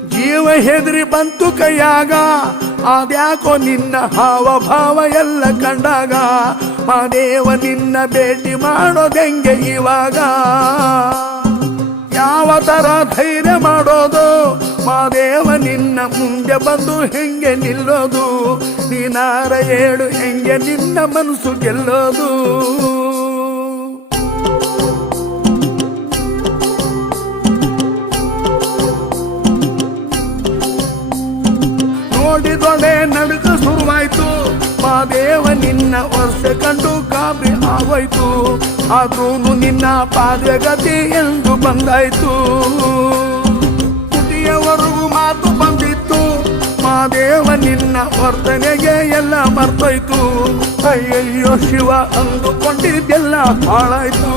ಜೀವ ಹೆದರಿ ಬಂತು ಕೈಯಾಗ, ಅದ್ಯಾಕೋ ನಿನ್ನ ಹಾವ ಭಾವ ಎಲ್ಲ ಕಂಡಾಗ, ಮಾದೇವ ನಿನ್ನ ಭೇಟಿ ಮಾಡೋದೆಂಗೆ ಇವಾಗ, ಯಾವ ತರ ಧೈರ್ಯ ಮಾಡೋದು, ಮಾದೇವ ನಿನ್ನ ಮುಂದೆ ಬಂದು ಹೆಂಗೆ ನಿಲ್ಲೋದು, ನೀನಾರ ಹೇಳು ಹೆಂಗೆ ನಿನ್ನ ಮನಸ್ಸು ಗೆಲ್ಲೋದು. ನೋಡಿದೊಡೆ ನಡುಕ ಶುರುವಾಯ್ತು, ಮಾದೇವ ನಿನ್ನ ವರ್ಷ ಕಂಡು ಗಾಬರಿ ಆಗೋಯ್ತು, ಆದ್ರೂ ನಿನ್ನ ಪಾದಗತಿ ಎಂದು ಬಂದಾಯ್ತು. ತುಟಿಯವರೆಗೂ ಮಾತು ಬಂದಿತ್ತು, ಮಾದೇವ ನಿನ್ನ ವರ್ತನೆಗೆ ಎಲ್ಲ ಮರ್ತೋಯ್ತು. ಅಯ್ಯಯ್ಯೋ ಶಿವ ಅಂದುಕೊಂಡಿದ್ದೆಲ್ಲ ಹಾಳಾಯ್ತು.